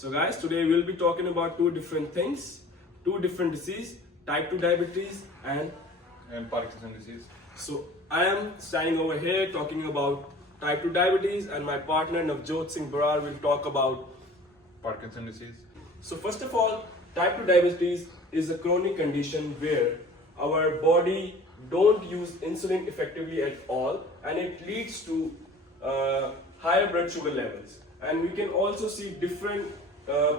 So guys, today we'll be talking about two different things, two different diseases, type 2 diabetes and Parkinson disease. So I am standing over here talking about type 2 diabetes, and my partner Navjot Singh Brar will talk about Parkinson disease. So first of all, type 2 diabetes is a chronic condition where our body don't use insulin effectively at all, and it leads to higher blood sugar levels. And we can also see different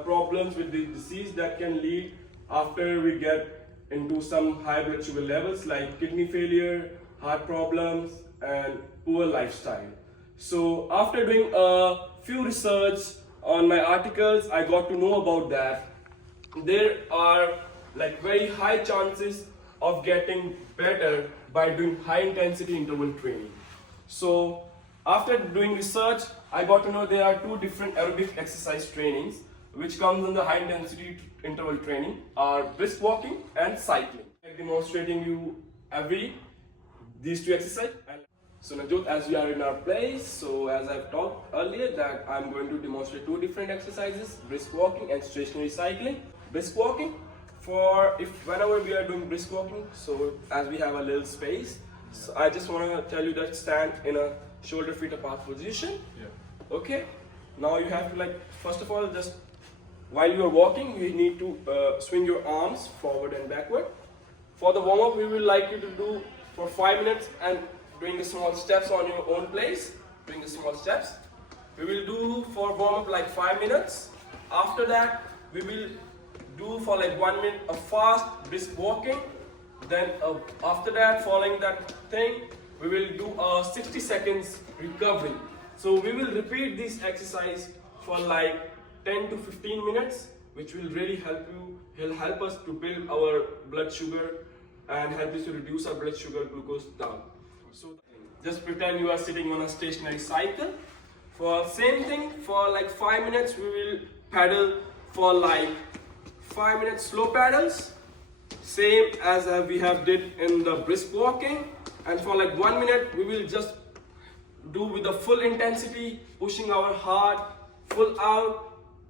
problems with the disease that can lead after we get into some high blood sugar levels, like kidney failure, heart problems, and poor lifestyle. So after doing a few research on my articles, I got to know about that there are like very high chances of getting better by doing high intensity interval training. So after doing research, I got to know there are two different aerobic exercise trainings which comes under high intensity interval training, are brisk walking and cycling. I'm demonstrating you these two exercises. So Navjot, as we are in our place, so as I've talked earlier that I'm going to demonstrate two different exercises, brisk walking and stationary cycling. Brisk walking, whenever we are doing brisk walking, so as we have a little space, so I just want to tell you that stand in a shoulder feet apart position. Yeah. Okay. Now you have to, first of all, just while you are walking, you need to swing your arms forward and backward. For the warm up, we will like you to do for 5 minutes and doing the small steps on your own place. Doing the small steps. We will do for warm up like 5 minutes. After that, we will do for like 1 minute a fast brisk walking. Then after that, following that thing, we will do a 60 seconds recovery. So we will repeat this exercise for like 10 to 15 minutes, which will really help us to build our blood sugar and help us to reduce our blood sugar glucose down. So just pretend you are sitting on a stationary cycle. For same thing, for like 5 minutes, we will pedal for like 5 minutes slow pedals, same as we have did in the brisk walking. And for like 1 minute, we will just do with the full intensity, pushing our heart full out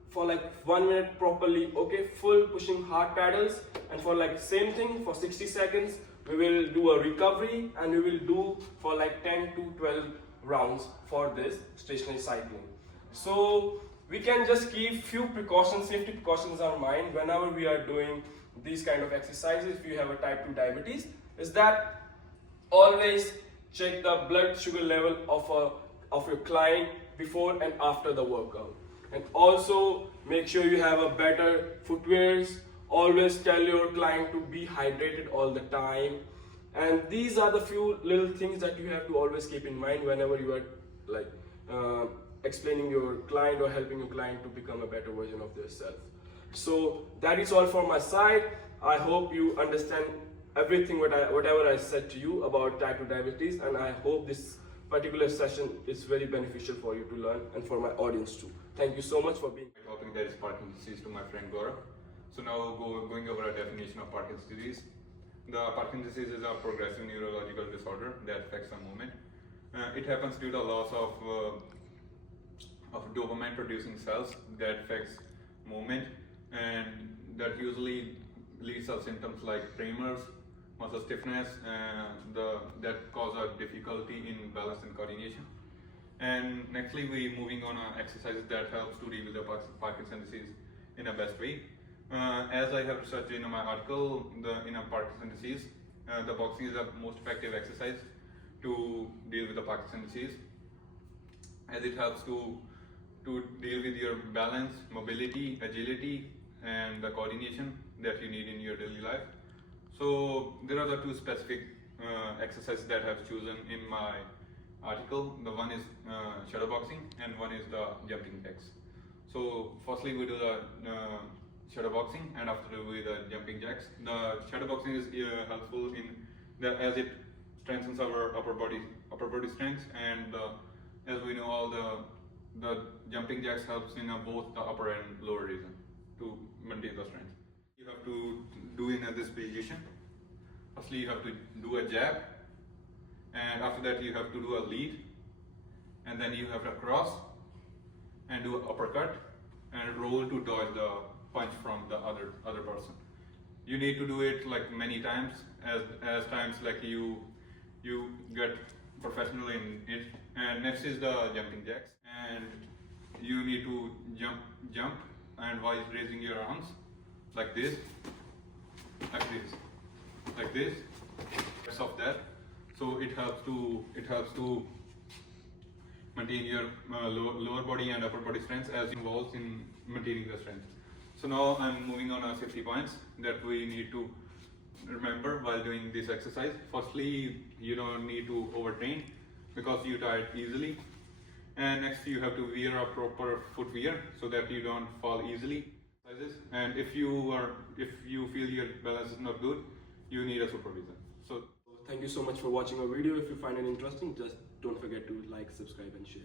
for like 1 minute properly. Okay, full pushing hard pedals. And for like same thing for 60 seconds, we will do a recovery, and we will do for like 10 to 12 rounds for this stationary cycling. So we can just keep few precautions, safety precautions in our mind whenever we are doing these kind of exercises. If you have a type 2 diabetes, is that always check the blood sugar level of your client before and after the workout. And also make sure you have a better footwears. Always tell your client to be hydrated all the time. And these are the few little things that you have to always keep in mind whenever you are explaining your client or helping your client to become a better version of themselves. So that is all from my side. I hope you understand everything whatever I said to you about type 2 diabetes, and I hope this particular session is very beneficial for you to learn and for my audience too. Thank you so much for being I'm talking that is Parkinson's disease to my friend Gourav. So now going over a definition of Parkinson's disease. The Parkinson's disease is a progressive neurological disorder that affects the movement. It happens due to loss of dopamine producing cells that affects movement, and that usually leads to symptoms like tremors, muscle stiffness, that cause a difficulty in balance and coordination. And nextly, we moving on exercises that helps to deal with the Parkinson's disease in a best way. As I have researched in my article, in a Parkinson's disease, the boxing is the most effective exercise to deal with the Parkinson's disease, as it helps to deal with your balance, mobility, agility, and the coordination that you need in your daily life. So there are the two specific exercises that I have chosen in my article. The one is shadow boxing, and one is the jumping jacks. So firstly, we do the shadow boxing, and after we do the jumping jacks. The shadow boxing is helpful as it strengthens our upper body strength, and as we know, all the jumping jacks helps in both the upper and lower region to maintain the strength. You have to do in this position. Firstly, you have to do a jab, and after that you have to do a lead, and then you have to cross and do an uppercut, and roll to dodge the punch from the other person. You need to do it like many times, as times like you get professional in it. And next is the jumping jacks, and you need to jump and while raising your arms like this, like this, of that. So it helps to maintain your lower body and upper body strength as involves in maintaining the strength. So now I'm moving on our safety points that we need to remember while doing this exercise. Firstly, you don't need to overtrain because you tire easily. And next, you have to wear a proper footwear so that you don't fall easily. And if you feel your balance is not good, you need a supervision. So thank you so much for watching our video. If you find it interesting, just don't forget to like, subscribe and share.